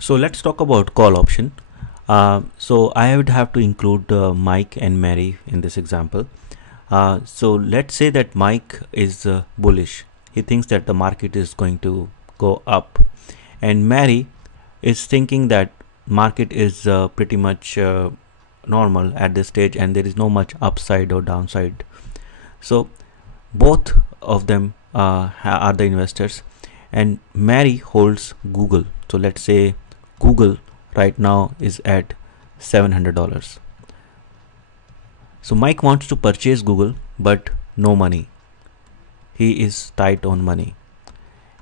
So let's talk about call option. So I would have to include Mike and Mary in this example. So let's say that Mike is bullish. He thinks that the market is going to go up, and Mary is thinking that market is pretty much normal at this stage, and there is no much upside or downside. So both of them are the investors, and Mary holds Google. So let's say Google right now is at $700. So Mike wants to purchase Google, but no money. He is tight on money.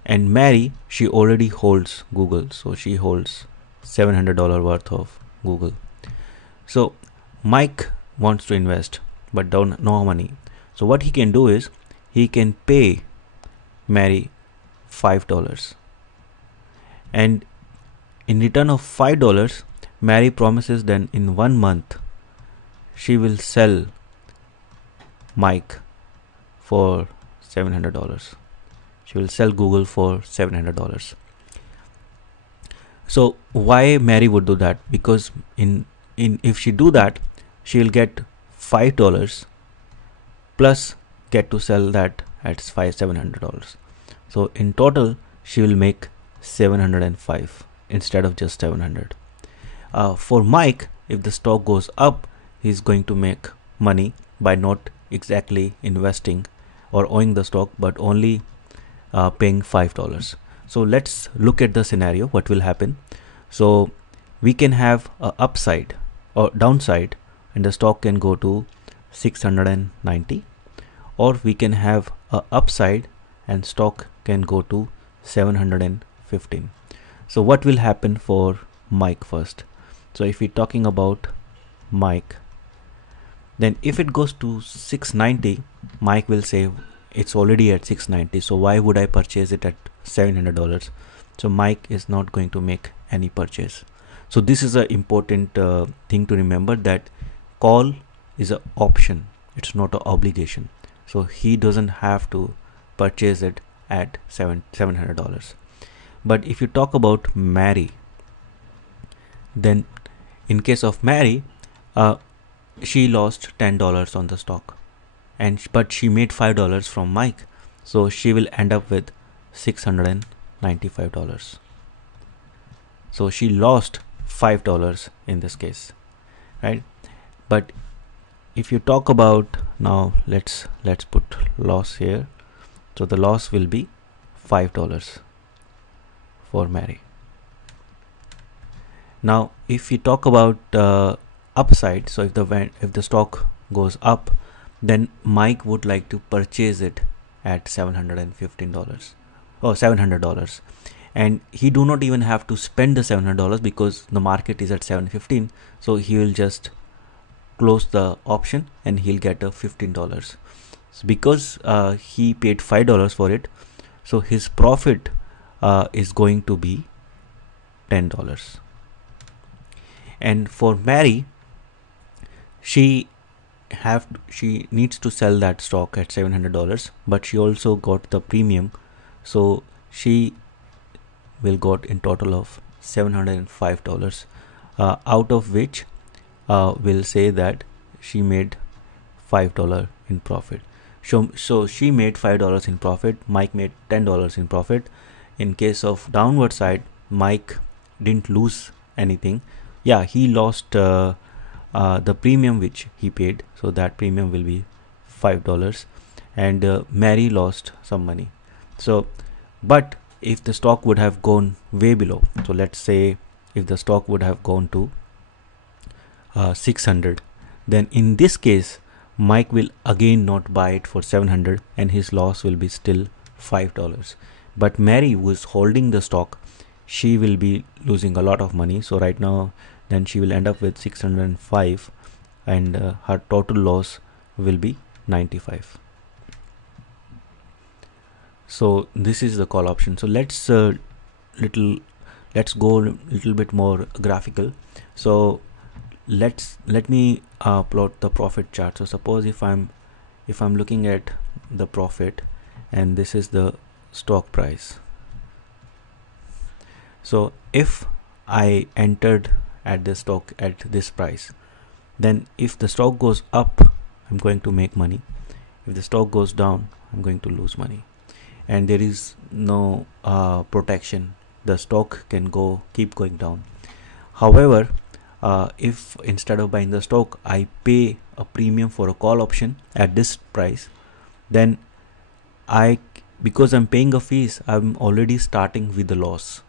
And Mary, she already holds Google, so she holds $700 worth of Google. So Mike wants to invest, but don't no money. So what he can do is he can pay Mary $5, and in return of $5, Mary promises then in 1 month she will sell Mike for $700. She will sell Google for $700. So why Mary would do that? Because in if she do that, she will get $5 plus get to sell that at $700. So in total she will make 705 instead of just 700. For Mike, if the stock goes up, he's going to make money by not exactly investing or owning the stock, but only paying $5. So let's look at the scenario. What will happen? So we can have a upside or downside, and the stock can go to 690, or we can have a upside and stock can go to 715. So what will happen for Mike first? So if we're talking about Mike, then if it goes to 690, Mike will say it's already at 690, so why would I purchase it at $700? So Mike is not going to make any purchase. So this is an important thing to remember, that call is an option, it's not an obligation. So he doesn't have to purchase it at $700. But if you talk about Mary, then in case of Mary, she lost $10 on the stock, but she made $5 from Mike, so she will end up with $695. So she lost $5 in this case, right? But if you talk about, now let's put loss here. So the loss will be $5 for Mary. Now if we talk about upside, so if the stock goes up, then Mike would like to purchase it at $715 or $700, and he do not even have to spend the $700 because the market is at 715. So he will just close the option and he'll get a $15. So because he paid $5 for it, so his profit is going to be $10. And for Mary, she needs to sell that stock at $700, but she also got the premium, so she will got in total of $705, out of which we'll say that she made $5 in profit. So she made $5 in profit, Mike made $10 in profit. In case of downward side, Mike didn't lose anything. Yeah, he lost the premium which he paid, so that premium will be $5, and Mary lost some money. So but if the stock would have gone way below, so let's say if the stock would have gone to 600, then in this case Mike will again not buy it for 700 and his loss will be still $5. But Mary, who is holding the stock, she will be losing a lot of money. So right now then she will end up with 605, and her total loss will be 95. So this is the call option. So let's go a little bit more graphical. So let me plot the profit chart. So suppose if I'm looking at the profit, and this is the stock price. So if I entered at the stock at this price. Then if the stock goes up, I'm going to make money. If the stock goes down, I'm going to lose money. And there is no protection. The stock can keep going down. However, if instead of buying the stock, I pay a premium for a call option at this price, then because I'm paying a fees, I'm already starting with the loss.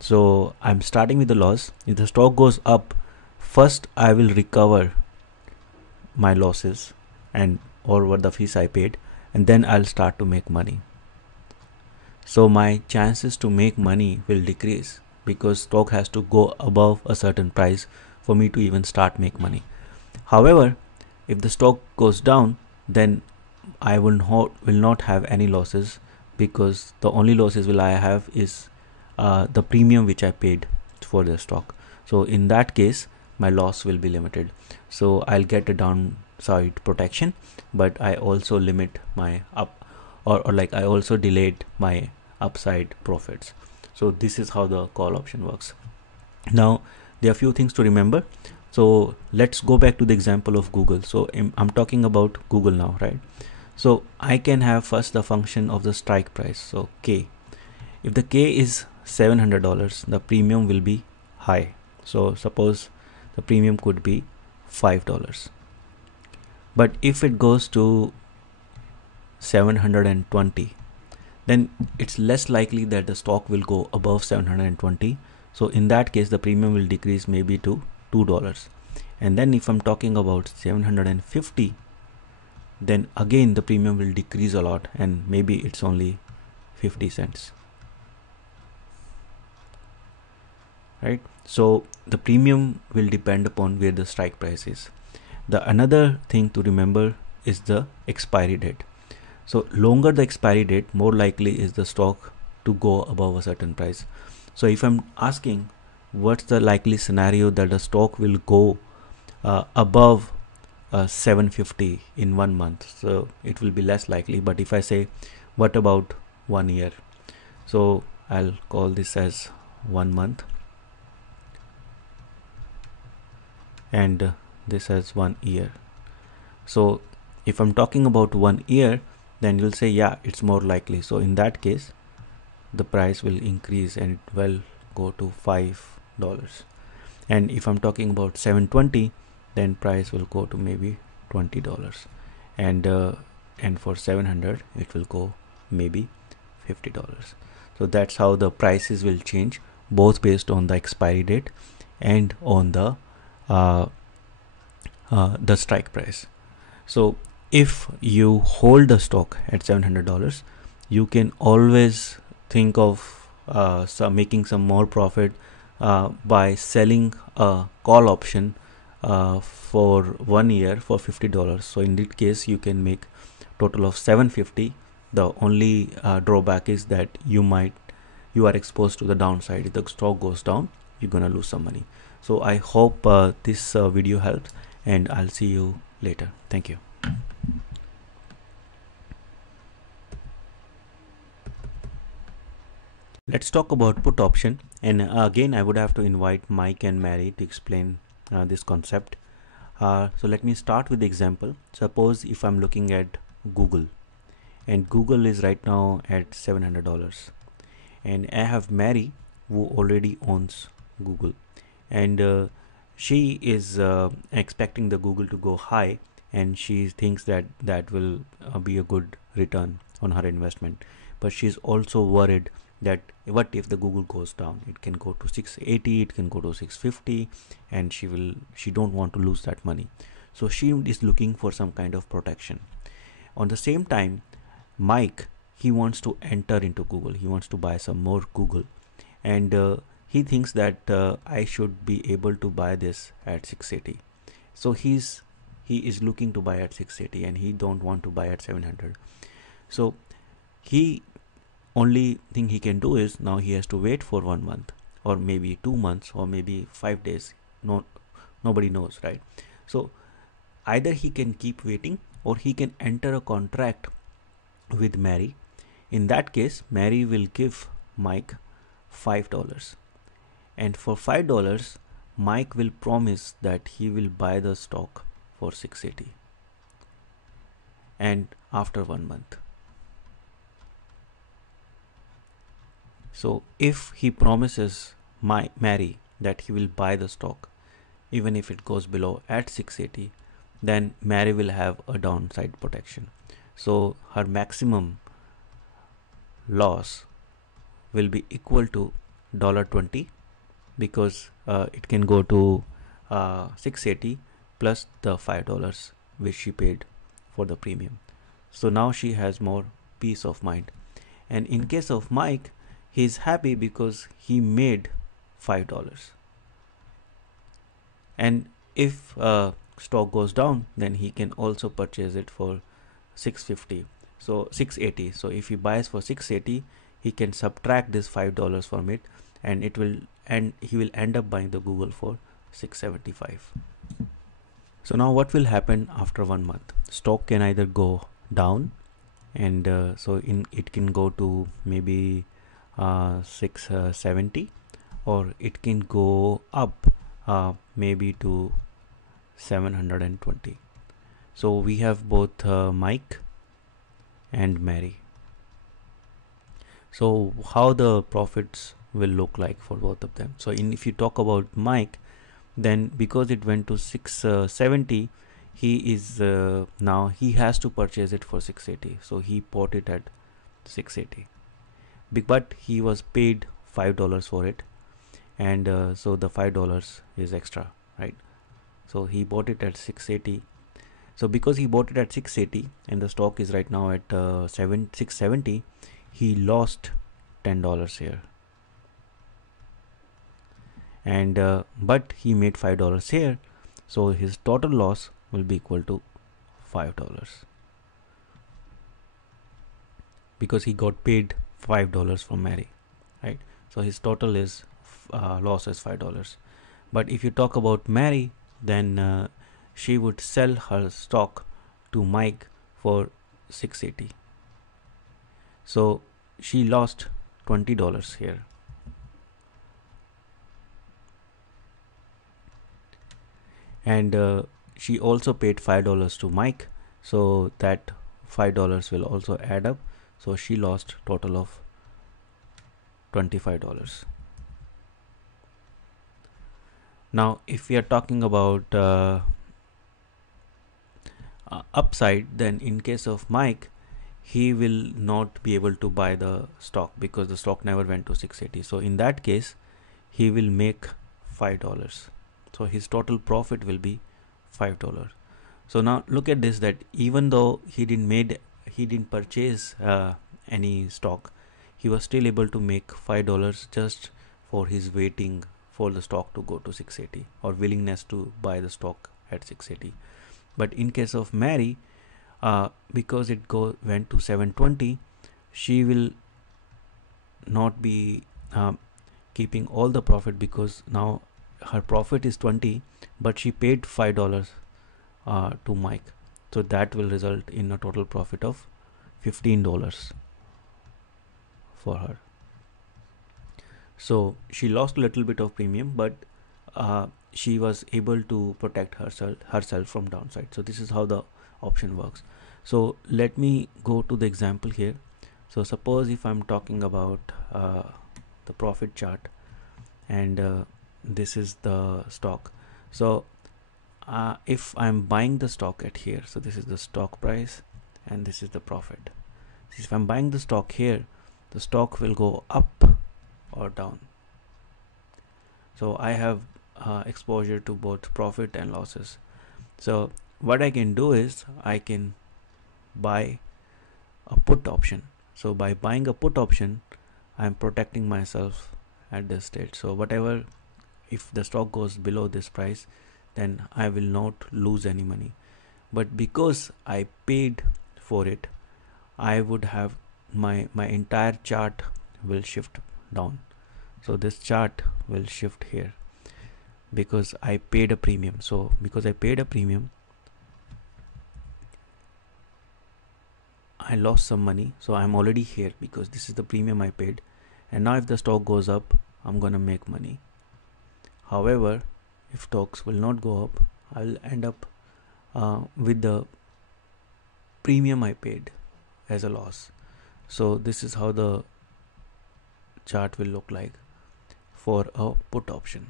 So I'm starting with the loss. If the stock goes up, first I will recover my losses and or what the fees I paid, and then I'll start to make money. So my chances to make money will decrease because stock has to go above a certain price for me to even start make money. However, if the stock goes down, then I will not have any losses, because the only losses will I have is the premium which I paid for the stock. So in that case, my loss will be limited. So I'll get a downside protection, but I also limit my up or like I also delayed my upside profits. So this is how the call option works. Now there are few things to remember. So let's go back to the example of Google. So I'm talking about Google now, right? So I can have first the function of the strike price. So K. If the K is $700, the premium will be high. So suppose the premium could be $5. But if it goes to 720, then it's less likely that the stock will go above 720. So in that case, the premium will decrease maybe to $2. And then if I'm talking about 750, then again the premium will decrease a lot, and maybe it's only 50 cents. Right? So the premium will depend upon where the strike price is. The another thing to remember is the expiry date. So longer the expiry date, more likely is the stock to go above a certain price. So if I'm asking what's the likely scenario that the stock will go above 750 in 1 month, so it will be less likely. But if I say what about 1 year, so I'll call this as 1 month, and this as 1 year. So if I'm talking about 1 year, then you'll say yeah, it's more likely. So in that case, the price will increase and it will go to $5. And if I'm talking about 720, then price will go to maybe $20, and for 700 it will go maybe $50. So that's how the prices will change, both based on the expiry date and on the strike price. So if you hold the stock at $700, you can always think of making some more profit by selling a call option for 1 year for $50. So in that case, you can make total of $750. The only drawback is that you are exposed to the downside. If the stock goes down, you're gonna lose some money. So I hope this video helps, and I'll see you later. Thank you. Let's talk about put option, and again I would have to invite Mike and Mary to explain this concept. So let me start with the example. Suppose if I'm looking at Google, and Google is right now at $700, and I have Mary who already owns Google, and she is expecting the Google to go high, and she thinks that that will be a good return on her investment. But she's also worried that what if the Google goes down? It can go to 680, it can go to 650, and she don't want to lose that money. So she is looking for some kind of protection. On the same time, Mike, he wants to enter into Google. He wants to buy some more Google, and he thinks that I should be able to buy this at 680. So he is looking to buy at 680, and he don't want to buy at 700. So he only thing he can do is now he has to wait for 1 month, or maybe 2 months, or maybe 5 days. Nobody knows, right? So either he can keep waiting, or he can enter a contract with Mary. In that case, Mary will give Mike $5, and for $5 Mike will promise that he will buy the stock for 680 and after 1 month. So if he promises Mary that he will buy the stock even if it goes below at 680, then Mary will have a downside protection. So her maximum loss will be equal to $20 because it can go to 680 plus the $5 which she paid for the premium. So now she has more peace of mind. And in case of Mike, he is happy because he made $5. And if stock goes down, then he can also purchase it for 650. So 680. So if he buys for 680, he can subtract this $5 from it, and he will end up buying the Google for 675. So now what will happen after 1 month? Stock can either go down, and it can go to maybe 670, or it can go up maybe to 720. So we have both Mike and Mary. So how the profits will look like for both of them? So if you talk about Mike, then because it went to 670, he is now he has to purchase it for 680. So he bought it at 680, but he was paid $5 for it, and so the $5 is extra, right? So he bought it at 680. So because he bought it at 680 and the stock is right now at 670, he lost $10 here, and but he made $5 here, so his total loss will be equal to $5 because he got paid $5 from Mary, right? So his total is loss is $5. But if you talk about Mary, then she would sell her stock to Mike for 680. So she lost $20 here. And she also paid $5 to Mike, so that $5 will also add up. So she lost total of $25. Now if we are talking about upside, then in case of Mike, he will not be able to buy the stock because the stock never went to 680. So in that case, he will make $5. So his total profit will be $5. So now look at this, that even though he didn't purchase any stock, he was still able to make $5 just for his waiting for the stock to go to 680, or willingness to buy the stock at 680. But in case of Mary, because it went to 720, she will not be keeping all the profit, because now her profit is 20, but she paid $5 to Mike, so that will result in a total profit of $15 for her. So she lost a little bit of premium, but she was able to protect herself from downside. So this is how the option works. So let me go to the example here. So suppose if I'm talking about the profit chart, and this is the stock. So if I'm buying the stock at here, so this is the stock price and this is the profit. So if I'm buying the stock here, the stock will go up or down. So I have exposure to both profit and losses. So what I can do is I can buy a put option. So by buying a put option, I'm protecting myself at this stage. So whatever, if the stock goes below this price, then I will not lose any money. But because I paid for it, I would have my entire chart will shift down. So this chart will shift here because I paid a premium. So because I paid a premium, I lost some money. So I'm already here because this is the premium I paid. And now if the stock goes up, I'm gonna make money. However, if stocks will not go up, I'll end up with the premium I paid as a loss. So this is how the chart will look like for a put option.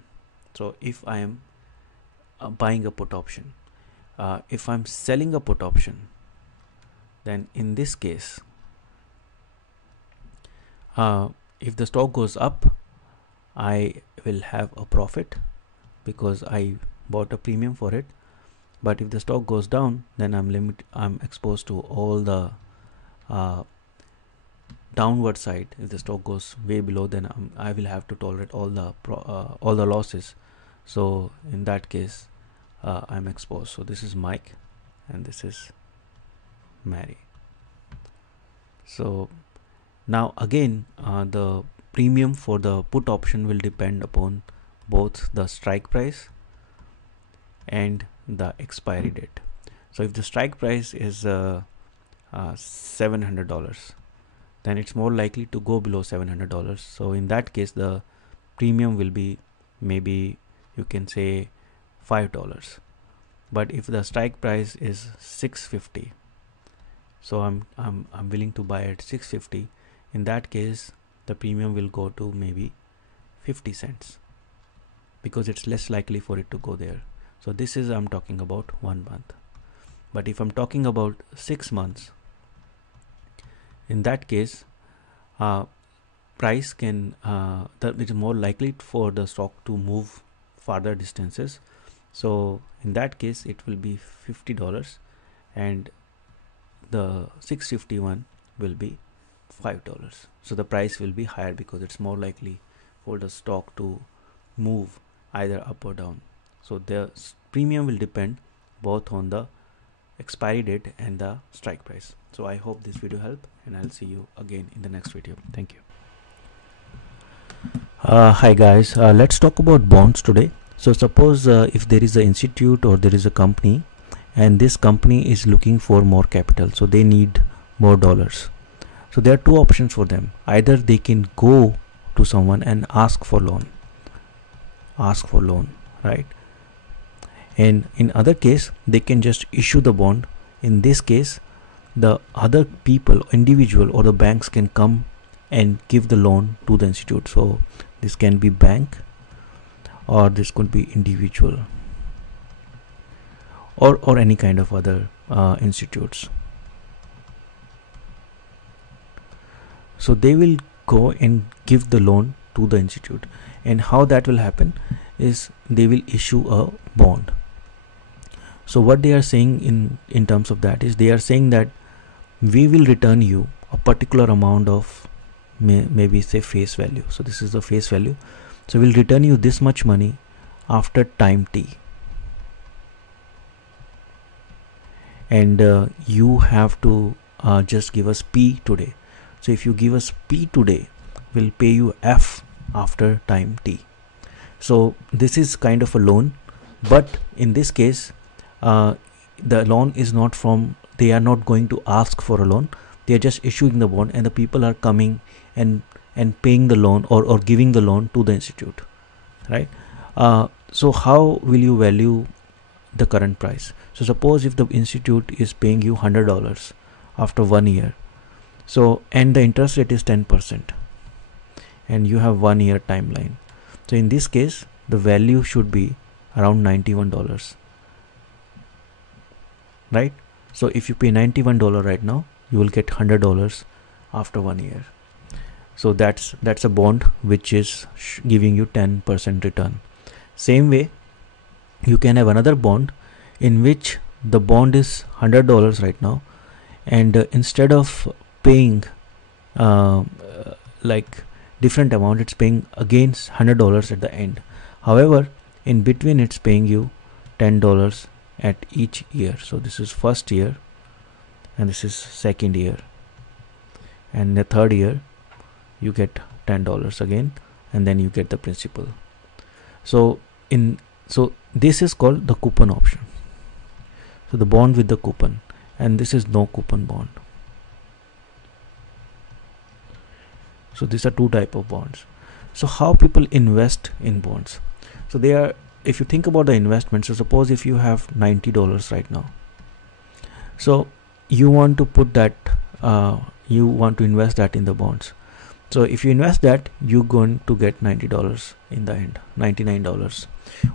So if I am buying a put option, if I'm selling a put option, then in this case, if the stock goes up, I will have a profit because I bought a premium for it. But if the stock goes down, then I'm exposed to all the downward side. If the stock goes way below, then I will have to tolerate all the losses. So in that case, I'm exposed. So this is Mike and this is Mary. So now again, the premium for the put option will depend upon both the strike price and the expiry date. So if the strike price is $700, then it's more likely to go below $700. So in that case, the premium will be maybe, you can say, $5. But if the strike price is $650, so I'm willing to buy at $650. In that case, the premium will go to maybe 50 cents because it's less likely for it to go there. So this is, I'm talking about 1 month. But if I'm talking about 6 months, in that case, price can it is more likely for the stock to move farther distances. So in that case, it will be $50 and the 651 will be $5. So the price will be higher because it's more likely for the stock to move either up or down. So the premium will depend both on the expiry date and the strike price. So I hope this video helped, and I'll see you again in the next video. Thank you. Hi guys, let's talk about bonds today. So suppose if there is an institute or there is a company, and this company is looking for more capital, so they need more dollars. So there are two options for them. Either they can go to someone and ask for loan, right? And in other case, they can just issue the bond. In this case, the other people, individual or the banks, can come and give the loan to the institute. So this can be bank, or this could be individual, or any kind of other institutes. So they will go and give the loan to the institute, and how that will happen is they will issue a bond. So what they are saying in terms of that is, they are saying that we will return you a particular amount of maybe say face value. So this is the face value. So we'll return you this much money after time t, and you have to just give us P today. So if you give us P today, we'll pay you F after time t. So this is kind of a loan, but in this case, the loan is not from, they are not going to ask for a loan. They are just issuing the bond, and the people are coming and paying the loan or giving the loan to the institute, right? So how will you value the current price? So suppose if the institute is paying you $100 after 1 year, so and the interest rate is 10%, and you have 1 year timeline. So in this case, the value should be around $91, right? So if you pay $91 right now, you will get $100 after 1 year. So that's a bond which is giving you 10% return. Same way, you can have another bond in which the bond is $100 right now, and instead of paying like different amount, it's paying again $100 at the end. However, in between it's paying you $10 at each year. So this is first year, and this is second year, and the third year you get $10 again, and then you get the principal. So this is called the coupon option. So the bond with the coupon, and this is no coupon bond. So these are two type of bonds. So how people invest in bonds? So they are, if you think about the investment, so suppose if you have $90 right now, so you want to put that, you want to invest that in the bonds. So if you invest that, you're going to get $90 in the end, $99.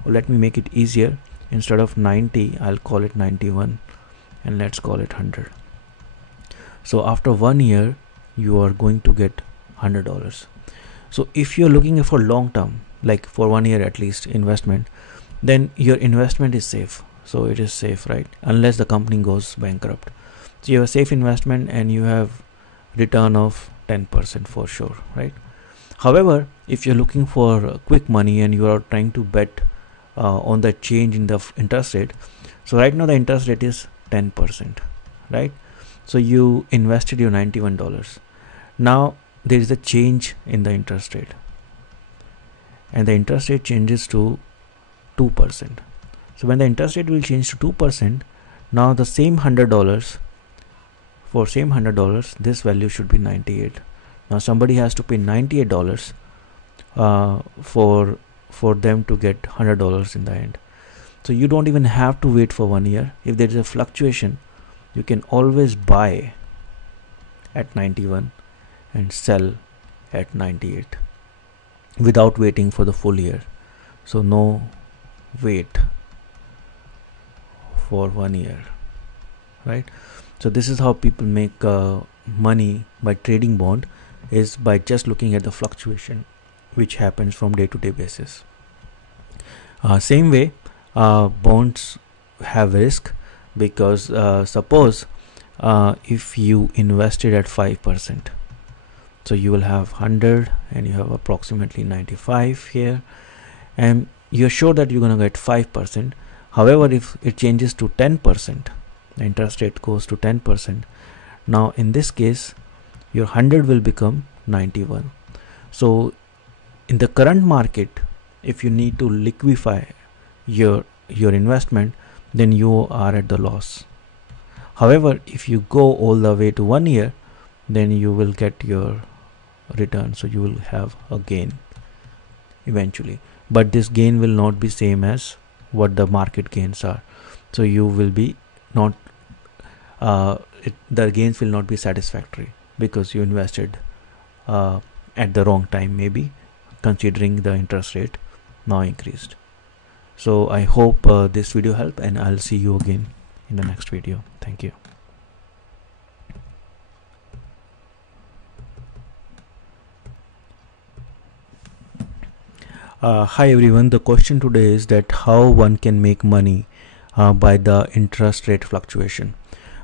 Or let me make it easier. Instead of 90, I'll call it 91, and let's call it 100. So after 1 year, you are going to get $100. So if you're looking for long term, like for 1 year at least investment, then your investment is safe. So it is safe, right? Unless the company goes bankrupt. So you have a safe investment and you have return of 10% for sure, right? However, if you're looking for quick money and you are trying to bet on the change in the interest rate, so right now the interest rate is 10%, right? So you invested your $91. Now there is a change in the interest rate, and the interest rate changes to 2%. So when the interest rate will change to 2%, now the same $100, for same $100, this value should be 98. Now somebody has to pay $98 for them to get $100 in the end. So you don't even have to wait for 1 year. If there is a fluctuation, you can always buy at 91 and sell at 98 without waiting for the full year. So no wait for 1 year, right? So this is how people make money by trading bond, is by just looking at the fluctuation which happens from day-to-day basis. Same way, bonds have risk, because suppose if you invested at 5%, so you will have 100 and you have approximately 95 here, and you're sure that you're going to get 5%. However, if it changes to 10%, the interest rate goes to 10%. Now in this case, your 100 will become 91. So in the current market, if you need to liquefy your investment, then you are at the loss. However, if you go all the way to 1 year, then you will get your return. So you will have a gain eventually, but this gain will not be same as what the market gains are. So you will be not the gains will not be satisfactory, because you invested at the wrong time, maybe, considering the interest rate now increased. So I hope this video helped, and I'll see you again in the next video. Thank you. Hi everyone, the question today is that how one can make money by the interest rate fluctuation.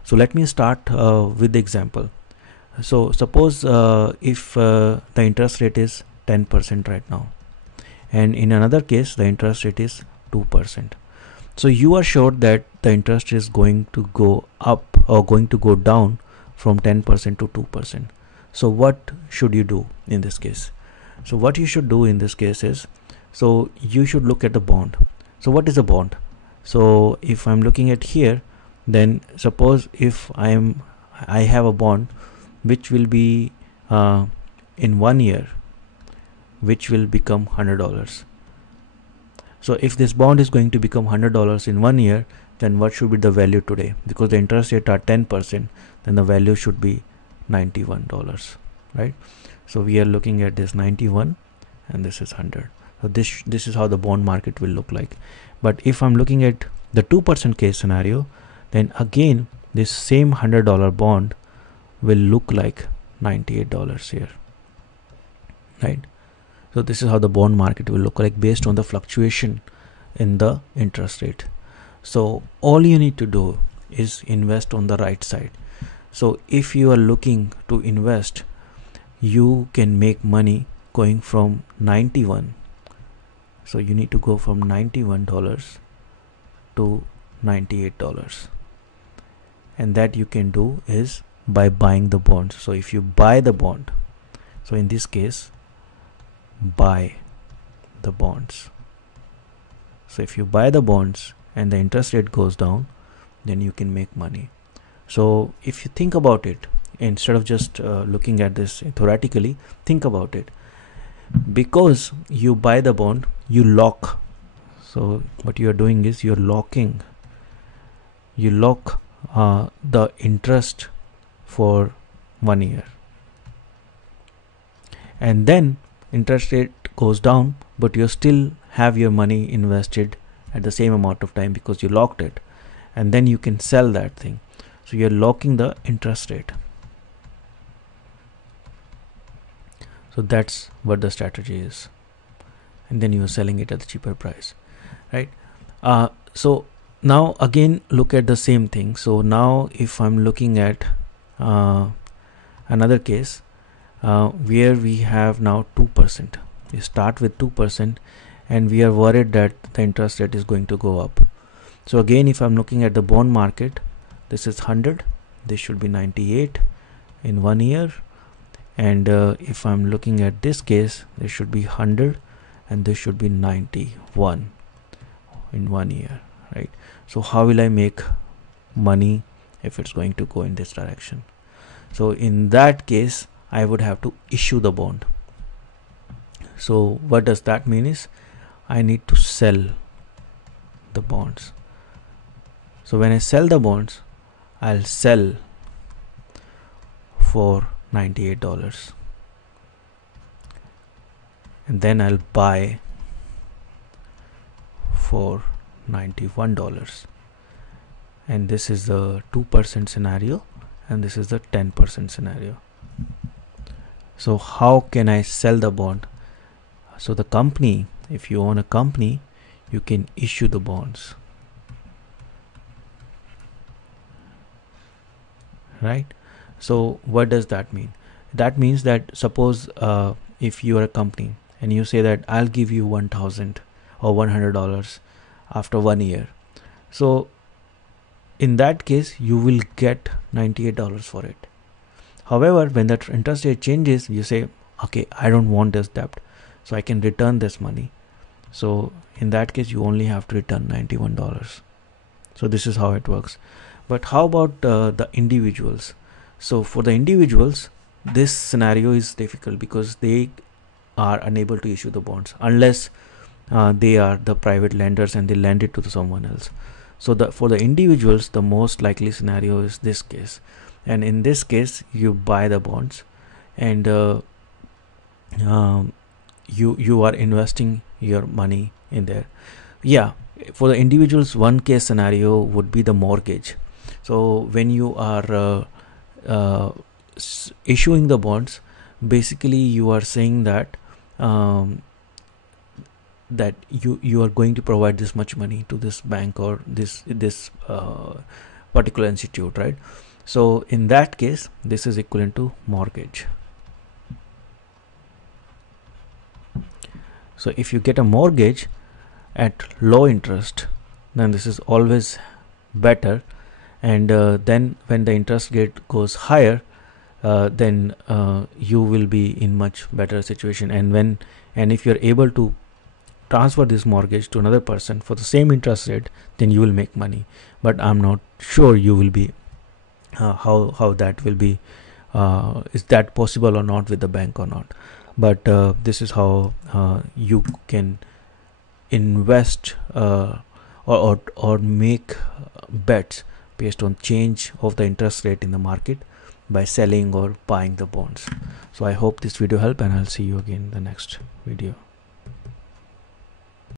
So let me start with the example. So suppose if the interest rate is 10% right now, and in another case the interest rate is 2%. So you are sure that the interest is going to go up or going to go down from 10% to 2%. So what should you do in this case? So what you should do in this case is, so you should look at the bond. So what is a bond? So if I'm looking at here, then suppose if I have a bond which will be in 1 year, which will become $100. So if this bond is going to become $100 in 1 year, then what should be the value today? Because the interest rate are 10%, then the value should be $91, right? So we are looking at this 91 and this is 100. So this is how the bond market will look like. But if I'm looking at the 2% case scenario, then again this same $100 bond will look like $98 here, right? So this is how the bond market will look like based on the fluctuation in the interest rate. So all you need to do is invest on the right side. So if you are looking to invest, you can make money going from 91. So you need to go from $91 to $98, and that you can do is by buying the bonds. So if you buy the bond, so in this case buy the bonds. So if you buy the bonds and the interest rate goes down, then you can make money. So if you think about it, instead of just looking at this theoretically, think about it. Because you buy the bond, you lock So what you are doing is you lock the interest for 1 year, and then interest rate goes down, but you still have your money invested at the same amount of time because you locked it, and then you can sell that thing. So you're locking the interest rate. So that's what the strategy is, and then you're selling it at the cheaper price, right? So now again look at the same thing. So now if I'm looking at another case where we have now 2%, we start with 2% and we are worried that the interest rate is going to go up. So again, if I'm looking at the bond market, this is 100, this should be 98 in 1 year, and if I'm looking at this case, this should be 100 and this should be 91 in 1 year, right? So how will I make money if it's going to go in this direction? So in that case, I would have to issue the bond. So what does that mean is I need to sell the bonds. So when I sell the bonds, I'll sell for $98 and then I'll buy for $91, and this is the 2% scenario and this is the 10% scenario. So how can I sell the bond? So the company, if you own a company, you can issue the bonds, right? So what does that mean? That means that suppose if you are a company and you say that I'll give you $1,000 or $100 after 1 year, so in that case you will get $98 for it. However, when the interest rate changes, you say, okay, I don't want this debt, so I can return this money. So in that case, you only have to return $91. So this is how it works. But how about the individuals? So for the individuals, this scenario is difficult because they are unable to issue the bonds unless they are the private lenders and they lend it to someone else. So for the individuals, the most likely scenario is this case. And in this case, you buy the bonds and you are investing your money in there. Yeah, for the individuals, one case scenario would be the mortgage. So when you are issuing the bonds, basically you are saying that that you are going to provide this much money to this bank or this particular institute, right? So in that case, this is equivalent to mortgage. So if you get a mortgage at low interest, then this is always better, and then when the interest rate goes higher, then you will be in much better situation. And if you're able to transfer this mortgage to another person for the same interest rate, then you will make money. But I'm not sure you will be how that will be, is that possible or not with the bank or not. But this is how you can invest or make bets based on change of the interest rate in the market by selling or buying the bonds. So I hope this video helped, and I'll see you again in the next video.